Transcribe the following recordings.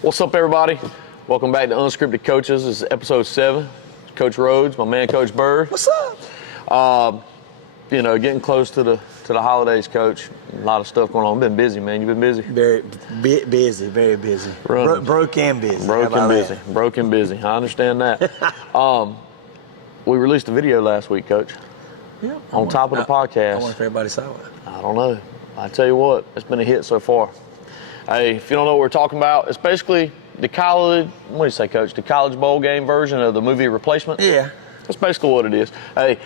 What's up, everybody? Welcome back to Unscripted Coaches. This is episode 7. Coach Rhodes, my man, Coach Bird. What's up? Getting close to the holidays, Coach. A lot of stuff going on. Been busy, man. You've been busy? Very busy, very busy. Broke and busy. Broke and busy. I understand that. We released a video last week, Coach. Yeah. On top of the podcast. I wonder if everybody saw it. I don't know. I tell you what, it's been a hit so far. Hey, if you don't know what we're talking about, it's basically the college, what do you say, Coach? The college bowl game version of the movie Replacement? Yeah. That's basically what it is. Hey,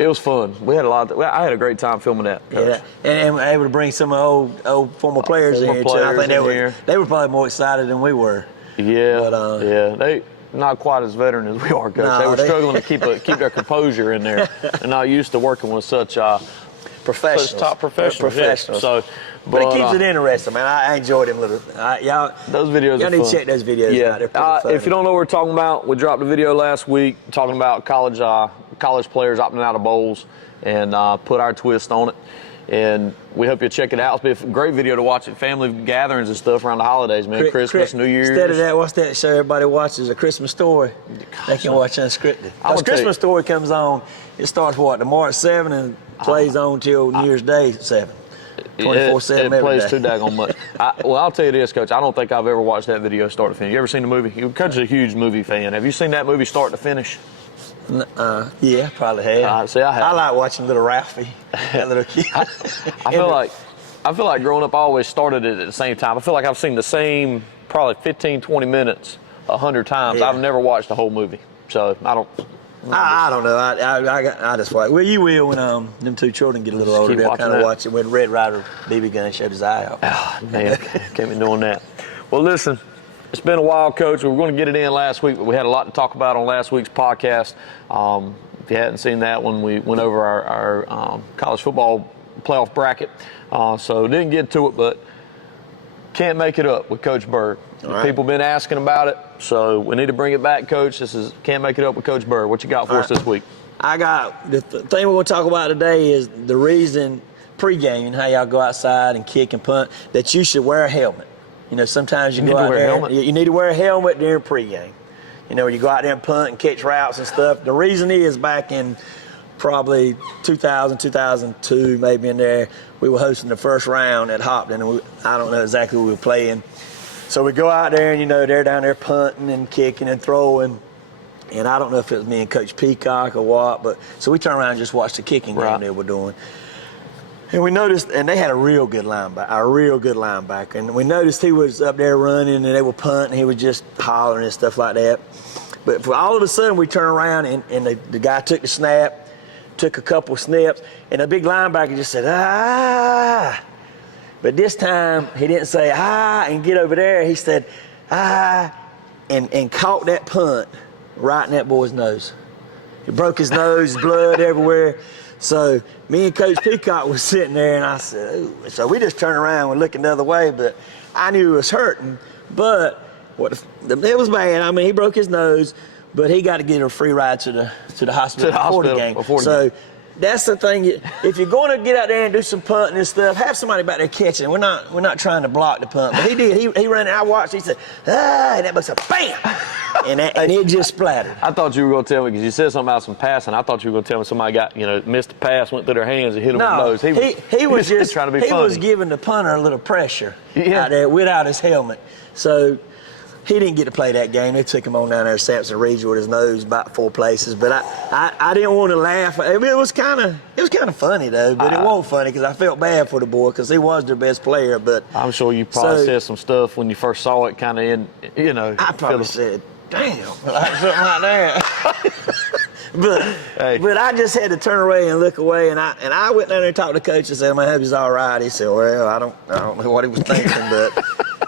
it was fun. We had I had a great time filming that, Coach. Yeah, and able to bring some old former players in here, too. I think they were probably more excited than we were. Yeah, but, they not quite as veteran as we are, Coach. No, they were struggling to keep their composure in there. They're not used to working with such professionals. Such top professionals. Professionals. Yeah. But it keeps it interesting, man. I enjoyed them little. Those videos y'all are need fun. to check those videos out. They're pretty funny. If you don't know what we're talking about, we dropped a video last week talking about college players opting out of bowls and put our twist on it. And we hope you'll check it out. It's been a great video to watch at family gatherings and stuff around the holidays, man. Christmas, New Year's. Instead of that, what's that show everybody watches? A Christmas Story. They can watch Unscripted. Because Christmas Story comes on, it starts the March 7 and plays on till New Year's Day 7. 24/7 It plays day. too daggone much. I'll tell you this, Coach. I don't think I've ever watched that video start to finish. You ever seen the movie? Coach is a huge movie fan. Have you seen that movie start to finish? Yeah, probably have. See, I have. I like watching little Ralphie, that little kid. I feel like growing up, I always started it at the same time. I feel like I've seen the same probably 15, 20 minutes 100 times. Yeah. I've never watched the whole movie, so I don't. I don't know. I just watch. Well, you will when them two children get a little older. They'll kind of watch it when Red Ryder BB gun showed his eye out. Oh, man, can't be doing that. Well, listen, it's been a while, Coach. We were going to get it in last week, but we had a lot to talk about on last week's podcast. If you hadn't seen that one, we went over our college football playoff bracket. So didn't get to it, but can't make it up with Coach Bird. Right. People been asking about it, so we need to bring it back, Coach. This is Can't Make It Up with Coach Bird. What you got for us this week? I got the thing we're going to talk about today is the reason pregame and how y'all go outside and kick and punt that you should wear a helmet. You know, sometimes you go out there, you need to wear a helmet during pregame. You know, you go out there and punt and catch routes and stuff. The reason is back in probably 2000, 2002, maybe in there, we were hosting the first round at Hopton, and I don't know exactly who we were playing. So we go out there, and, they're down there punting and kicking and throwing. And I don't know if it was me and Coach Peacock or what, but so we turned around and just watched the kicking game they were doing. And we noticed, and they had a real good linebacker. And we noticed he was up there running, and they were punting, and he was just hollering and stuff like that. But for all of a sudden, we turned around, and the guy took the snap, took a couple snaps, and the big linebacker just said, "Ah." But this time, he didn't say, "Ah," and get over there. He said, "Ah," and caught that punt right in that boy's nose. He broke his nose, blood everywhere. So me and Coach Peacock was sitting there, and I said, "Ooh." So we just turned around and looking the other way, but I knew he was hurting. But it was bad. I mean, he broke his nose, but he got to get a free ride to the hospital before the game. So that's the thing. If you're going to get out there and do some punting and stuff, have somebody back there catching. We're not trying to block the punt, but he did. He ran. I watched. He said, "Ah," and that was a bam, and it just splattered. I thought you were going to tell me because you said something about some passing. I thought you were going to tell me somebody got missed the pass, went through their hands, and hit him with the nose. He was just trying to be funny. He was giving the punter a little pressure out there without his helmet. So he didn't get to play that game. They took him on down there, Sampson Region, with his nose about 4 places. But I didn't want to laugh. It was kind of funny though. But it wasn't funny because I felt bad for the boy because he was their best player. But I'm sure you probably said some stuff when you first saw it, kind of I probably said, "Damn," like something like that. But I just had to turn away and look away, and I went down there and talked to Coach and said, "I hope he's all right." He said, "Well, I don't know what he was thinking, but."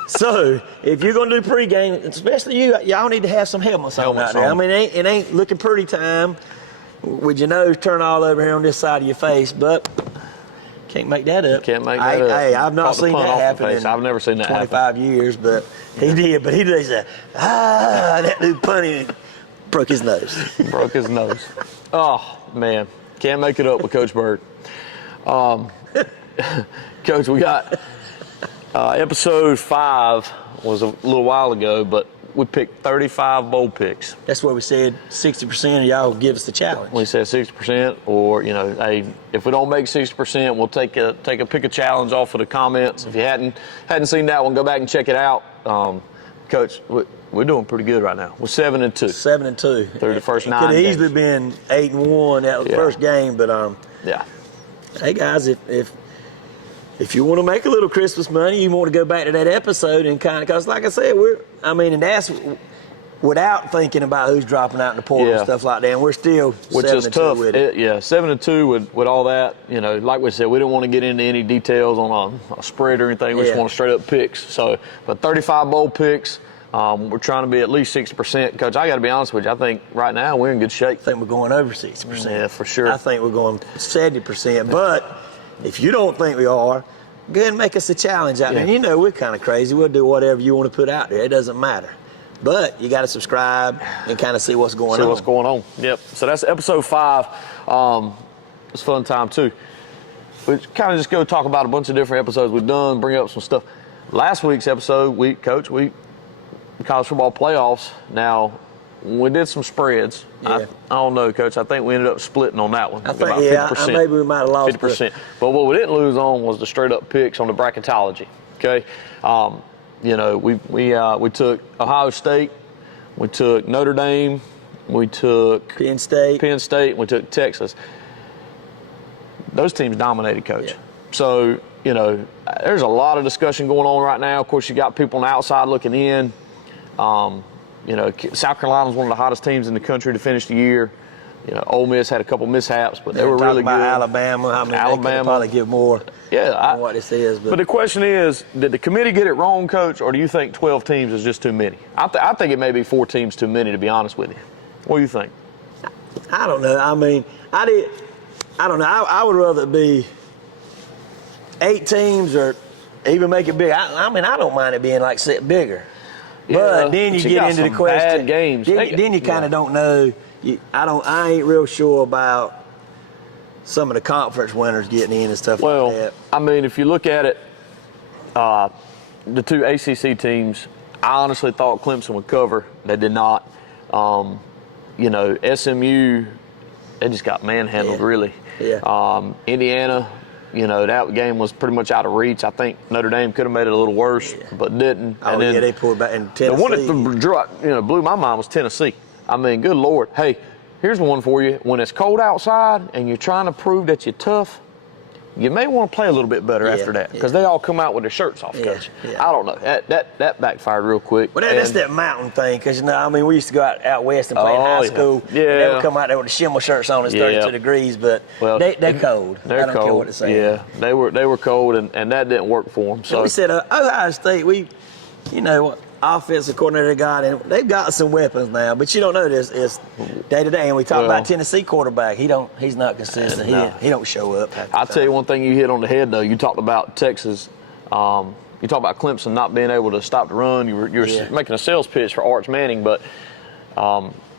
So, if you're going to do pregame, especially y'all need to have some helmets on out there. I mean, it ain't looking pretty time with your nose turned all over here on this side of your face, but can't make that up. Can't make that up. Hey, I've not seen that happen in I've never seen that 25 years, but he did. But he did say, that dude punted and broke his nose. Broke his nose. Oh, man. Can't make it up with Coach Bird. Coach, we got episode 5 was a little while ago, but we picked 35 bowl picks. That's what we said. 60% of y'all give us the challenge. We said 60%, or hey, if we don't make 60%, we'll take a pick a challenge off of the comments. If you hadn't seen that one, go back and check it out. Coach, we're doing pretty good right now. We're 7-2. 7-2 through the first 9 games. Could have easily games. been 8-1 that was the first game, but yeah. Hey guys, if you want to make a little Christmas money, you want to go back to that episode and kind of, because like I said, and that's without thinking about who's dropping out in the portal and stuff like that, and we're still 7-2 with it. 7-2 with all that. Like we said, we didn't want to get into any details on a spread or anything. We just want to straight up picks. So, but 35 bowl picks. We're trying to be at least 60%. Coach, I got to be honest with you. I think right now we're in good shape. I think we're going over 60%. Yeah, for sure. I think we're going 70%. But if you don't think we are, go ahead and make us a challenge out there. And we're kind of crazy. We'll do whatever you want to put out there. It doesn't matter. But you got to subscribe and kind of see what's going on. See what's going on. Yep. So that's episode 5. It's a fun time too. We kind of just go talk about a bunch of different episodes we've done, bring up some stuff. Last week's episode, Coach, college football playoffs. Now, we did some spreads. Yeah. I don't know, Coach. I think we ended up splitting on that one. I think, 50%. Maybe we might have lost 50%. But what we didn't lose on was the straight up picks on the bracketology. Okay, we took Ohio State, we took Notre Dame, we took Penn State, and we took Texas. Those teams dominated, Coach. Yeah. So there's a lot of discussion going on right now. Of course, you got people on the outside looking in. South Carolina was one of the hottest teams in the country to finish the year. Ole Miss had a couple mishaps, but they were really good. Alabama, they could probably give more than what this is. But the question is, did the committee get it wrong, Coach, or do you think 12 teams is just too many? I think it may be 4 teams too many, to be honest with you. What do you think? I don't know. I don't know. I would rather it be 8 teams or even make it big. I don't mind it being like set bigger. But then you get into the question. Bad games. Then you kind of don't know. I ain't real sure about some of the conference winners getting in and stuff like that. If you look at it, the 2 ACC teams, I honestly thought Clemson would cover. They did not. SMU, they just got manhandled, really. Yeah. Indiana, that game was pretty much out of reach. I think Notre Dame could have made it a little worse, but didn't. Oh, and then they pulled back in Tennessee. The one that blew my mind was Tennessee. Good Lord. Hey, here's one for you. When it's cold outside and you're trying to prove that you're tough, you may want to play a little bit better after that, because they all come out with their shirts off, Coach. Yeah. I don't know. That backfired real quick. Well, that's that mountain thing, because we used to go out west and play in high school. Yeah. And they would come out there with the shimmer shirts on. It's 32 degrees, but they're cold. They're I don't cold. care what it's saying. Yeah, they were cold, and that didn't work for them. So we said Ohio State. Offensive coordinator got, and they've got some weapons now, but you don't know this. It's day to day, and we talk about Tennessee quarterback. He's not consistent. He don't show up. I'll tell you one thing you hit on the head, though. You talked about Texas. You talked about Clemson not being able to stop the run. You were making a sales pitch for Arch Manning, but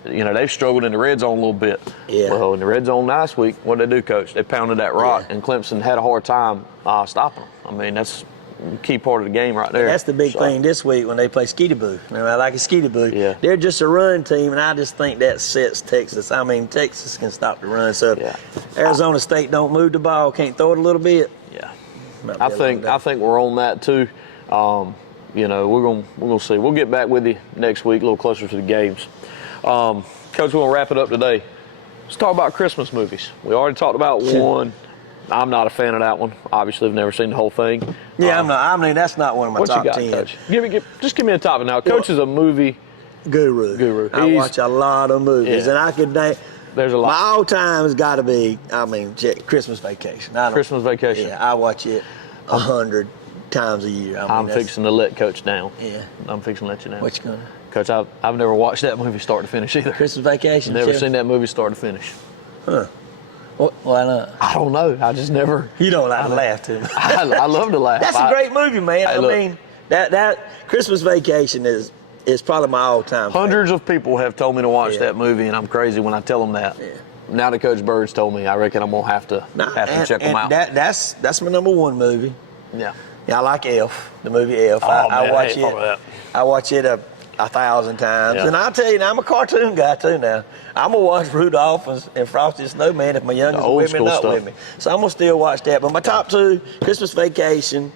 they've struggled in the red zone a little bit. Yeah. Well, in the red zone last week, what did they do, Coach? They pounded that rock, and Clemson had a hard time stopping them. That's a key part of the game right there. And that's the big thing this week when they play Skeetaboo. I like a Skeetaboo. Yeah. They're just a run team, and I just think that sets Texas. Texas can stop the run. So Arizona State don't move the ball, can't throw it a little bit. Yeah. I think we're on that too. We're gonna see. We'll get back with you next week, a little closer to the games. Coach, we're gonna wrap it up today. Let's talk about Christmas movies. We already talked about one. I'm not a fan of that one. Obviously, I've never seen the whole thing. Yeah, I'm not. That's not one of my top 10. What you got, Coach? Just give me a top now. Coach is a movie guru. I watch a lot of movies, and I could name. There's a lot. My all-time has got to be, Christmas Vacation. Christmas Vacation. Yeah, I watch it 100 times a year. I'm fixing to let Coach down. Yeah. I'm fixing to let you down. What you gonna? Coach, I've never watched that movie start to finish either. Christmas Vacation? Never seen that movie start to finich. Huh. Why not? I don't know. I just never. You don't like to laugh too much. I love to laugh. That's a great movie, man. That Christmas Vacation is probably my all-time. Hundreds of people have told me to watch that movie, and I'm crazy when I tell them that. Yeah. Now that Coach Bird's told me, I reckon I'm gonna have to check them out. That's my number 1 movie. Yeah. Yeah, I like Elf, the movie Elf. Oh, I man, watch I ain't talking about it. I watch it 1,000 times. Yeah. And I'll tell you, now, I'm a cartoon guy too now. I'm going to watch Rudolph and Frosty the Snowman if my youngest old with me or school not stuff. with me. So I'm going to still watch that. But my top two, Christmas Vacation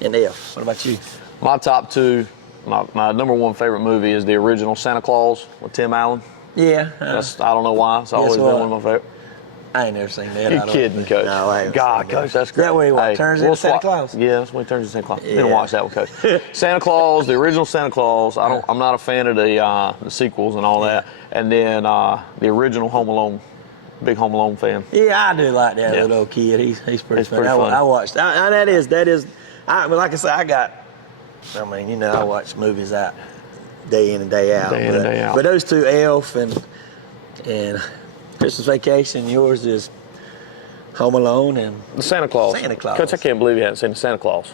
and Elf. What about you? My top two, my number one favorite movie is the original Santa Claus with Tim Allen. Yeah. I don't know why. It's always been one of my favorite. I ain't never seen that. You're kidding, Coach. No, I ain't. God, Coach, that's great. That way he turns into Santa Claus? Yeah, that's when he turns into Santa Claus. Yeah. Didn't watch that one, Coach. Santa Claus, the original Santa Claus. I'm not a fan of the sequels and all that. And then the original Home Alone. Big Home Alone fan. Yeah, I do like that Yeah. little old kid. He's pretty It's funny. pretty funny. I watched. That is. But like I said, I mean, you know, I watch movies out day in and day out. Day in and day out. But those two, Elf and Christmas Vacation. Yours is Home Alone and The Santa Claus. Santa Claus. Coach, I can't believe you hadn't seen the Santa Claus.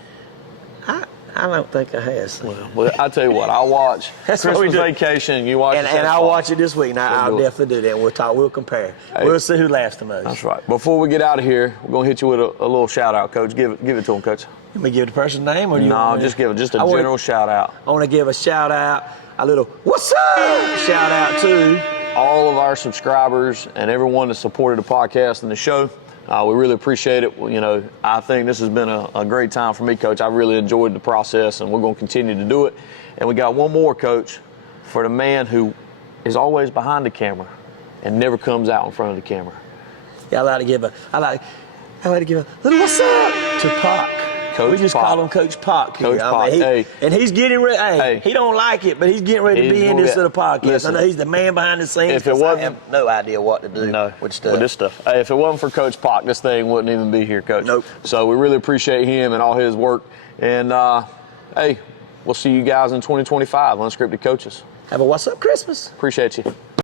I don't think I have seen it. Well, I tell you what, I'll watch That's what we Christmas do. Vacation. You watch And the Santa I'll Claus. watch it this week. And I'll do it. definitely do that. And we'll talk. We'll compare. Hey. We'll see who laughs the most. That's right. Before we get out of here, we're gonna hit you with a little shout out, Coach. Give it to him, Coach. Let me give the person's name, or do you No, want me just to- give it just a I wanna- general shout out. I want to give a shout out, a little "What's up?" shout out to All of our subscribers and everyone that supported the podcast and the show. We really appreciate it. You know, I think this has been a great time for me, Coach. I really enjoyed the process, and we're going to continue to do it. And we got one more, Coach, for the man who is always behind the camera and never comes out in front of the camera. Yeah, I like to give a little "What's up?" to Pac. Coach We just Pac. call him Coach Pac here. Coach Pac, hey. And he's getting ready. Hey. He don't like it, but he's getting ready to He's be in gonna this get- little podcast. Listen, I know he's the man behind the scenes. if it 'cause I wasn't- have no idea what to do with stuff. With this stuff. Hey, if it wasn't for Coach Pac, this thing wouldn't even be here, Coach. Nope. So we really appreciate him and all his work. And, hey, we'll see you guys in 2025, Unscripted Coaches. Have a "What's up" Christmas. Appreciate you.